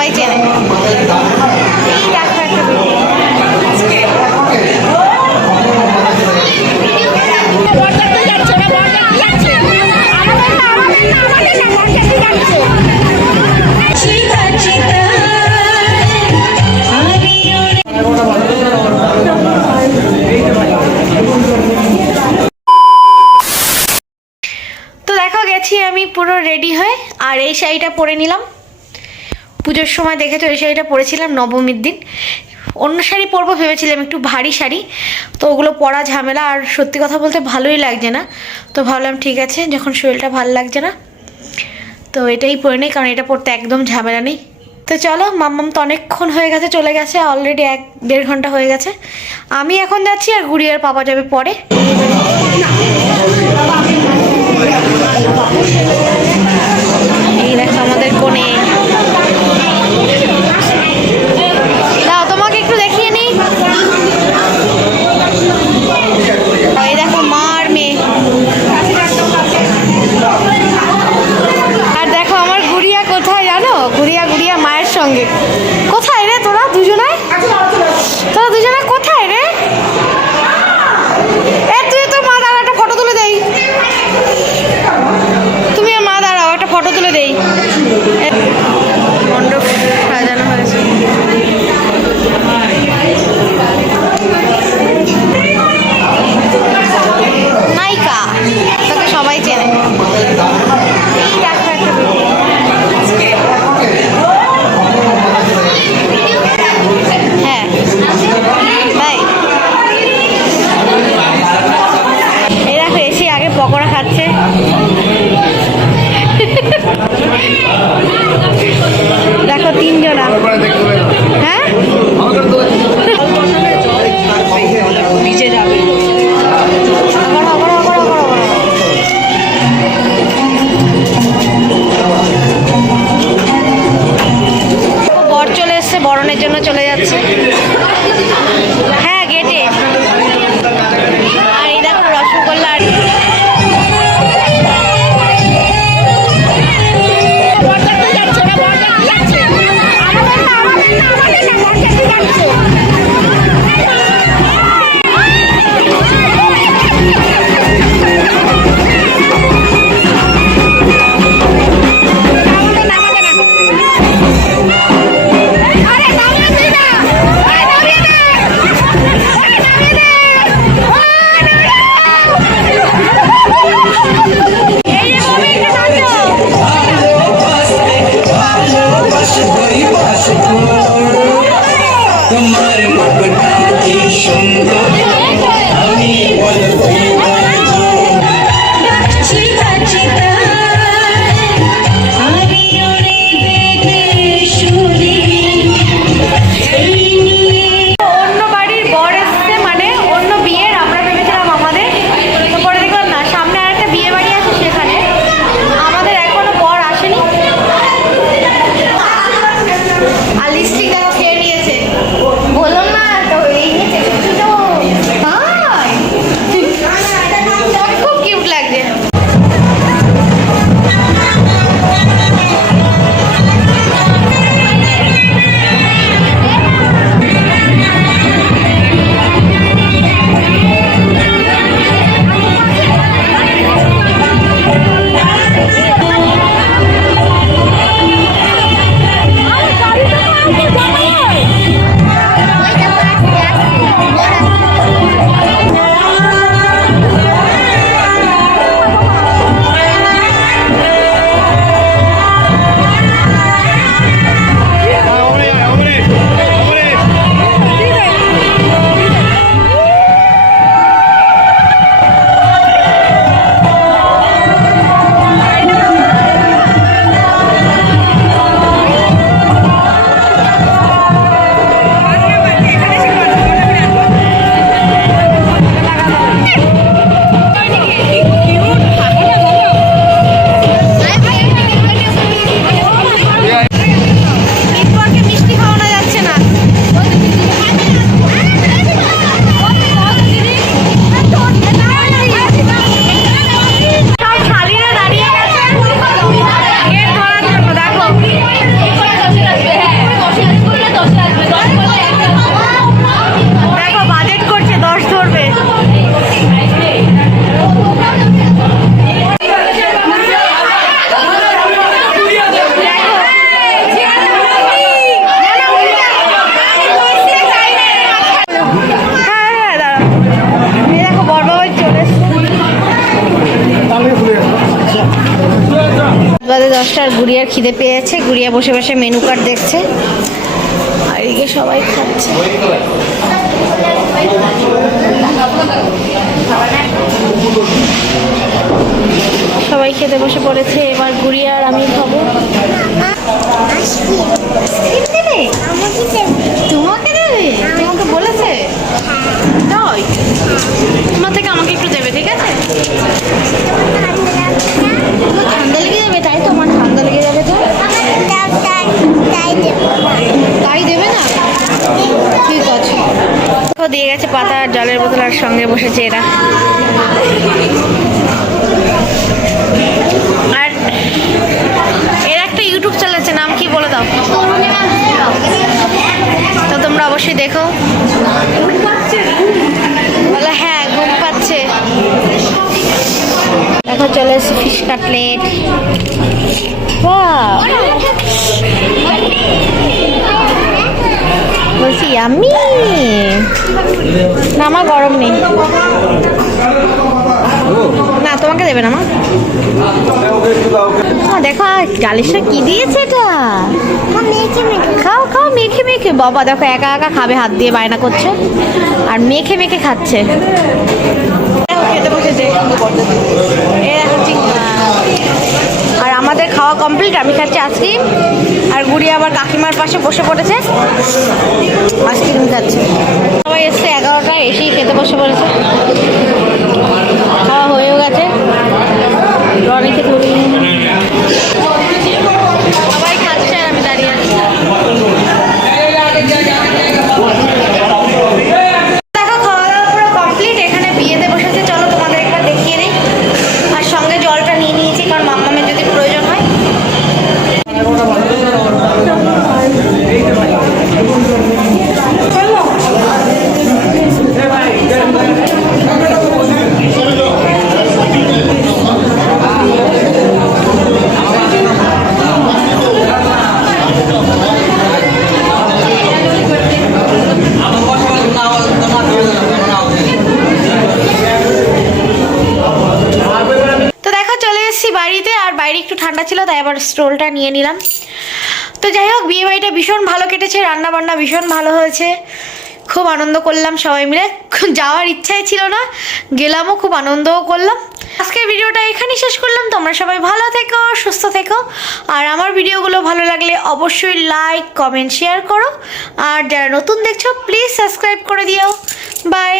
সবাই চেনে এই। তো দেখো, গেছি আমি পুরো রেডি হয়ে, আর এই শাড়িটা পরে নিলাম পুজোর সময় দেখেছ এই শাড়িটা পরেছিলাম, নবমীর দিন। অন্য শাড়ি পরবো ভেবেছিলাম, একটু ভারী শাড়ি। তো ওগুলো পরা ঝামেলা, আর সত্যি কথা বলতে ভালোই লাগছে না। তো ভাবলাম, ঠিক আছে, যখন শরীরটা ভালো লাগছে না, তো এটাই পরে নেই, কারণ এটা পরতে একদম ঝামেলা নেই। তো চলো, মাম্মাম তো অনেকক্ষণ হয়ে গেছে, চলে গেছে অলরেডি এক, দেড় ঘণ্টা হয়ে গেছে। আমি এখন যাচ্ছি, আর গুড়িয়ার পাপা যাবে পরে। হ্যাঁ? সুন্দর আর গুড়িয়ার খিদে পেয়েছে। গুড়িয়া বসে বসে মেনু কার্ড দেখছে। আর এদিকে সবাই খাচ্ছে। সবাই খেতে বসে পড়েছে, এবার গুড়িয়া আর আমি খাব। দিয়ে গেছে পাতা জলের বোতল আর সঙ্গে বসেছে এরা। আর এর একটা ইউটিউব চ্যানেল আছে, নাম কি বলে দাও? তো তোমরা অবশ্যই দেখো। বলে হ্যাঁ ঘুম পাচ্ছে। দেখো, চলে এসেছে ফিশ কাটলেট বলছি আমি না আমার গরম নেই। না তোমাকে দেবে না মা। দেখো ডালিশটা কি দিয়েছে এটা? খাও খাও মেখে মেখে। বাবা দেখো একা একা খাবে হাত দিয়ে বায়না করছে। আর মেখে মেখে খাচ্ছে। খেতে বসেছে এই দেখো চিংড়ি। আর আমাদের খাওয়া কমপ্লিট, আমি খাচ্ছি আইসক্রিম আর গুড়ি আবার কাকিমার পাশে বসে পড়েছে। আইসক্রিম খাচ্ছে। সবাই এসছে এগারোটায়, এসেই খেতে বসে পড়েছে। বাড়িতে আর বাইরে একটু ঠান্ডা ছিল, তাই আবার স্টোলটা নিয়ে নিলাম। তো যাই হোক, বিয়ে বাড়িটা ভীষণ ভালো কেটেছে রান্না বান্না ভীষণ ভালো হয়েছে। খুব আনন্দ করলাম সবাই মিলে। যাওয়ার ইচ্ছাই ছিল না, গেলামও, খুব আনন্দও করলাম। আজকের ভিডিওটা এখানেই শেষ করলাম। তোমরা সবাই ভালো থেকো, সুস্থ থেকো। আর আমার ভিডিওগুলো ভালো লাগলে অবশ্যই লাইক, কমেন্ট, শেয়ার করো। আর যারা নতুন দেখছ, প্লিজ সাবস্ক্রাইব করে দিও। বাই।